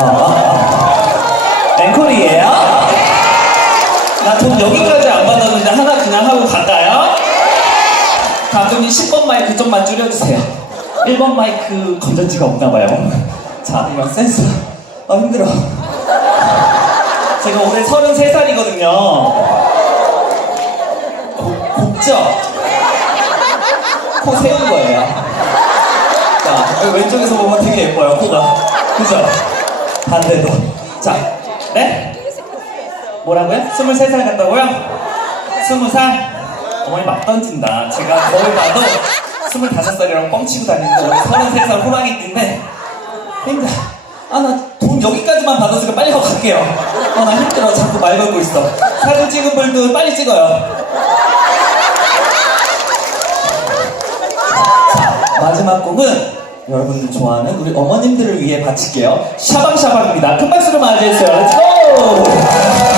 어. 앵콜이에요? 나 돈 여기까지 안 받았는데 하나 그냥 하고 갈까요? 감독님 10번 마이크 좀만 줄여주세요. 1번 마이크 건전지가 없나봐요. 자, 이런 센스. 아, 힘들어. 제가 올해 33살이거든요. 곱죠? 코 세운 거예요. 자, 왼쪽에서 보면 되게 예뻐요, 코가. 그죠? 반대도. 자, 네? 뭐라고요? 23살 같다고요? 20살? 어머니 막 던진다. 제가 거울 봐도 25살이랑 뻥치고 다니는데 오늘 33살 호랑이인데 힘들어. 아, 나 돈 여기까지만 받았으니까 빨리 가고 갈게요. 아, 나 힘들어. 자꾸 말 걸고 있어. 사진 찍은 분도 빨리 찍어요. 자, 마지막 곡은 여러분들 좋아하는 우리 어머님들을 위해 바칠게요. 샤방샤방입니다. 큰 박수로 맞이해주세요. 렛츠고! 고!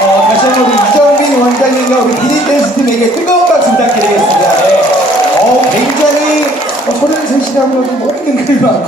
어, 다시 한번 우리 이정빈 원장님과 우리 비니 댄스 팀에게 뜨거운 박수 부탁드리겠습니다. 네. 어, 굉장히 어, 33이라면 모르는 글이 많고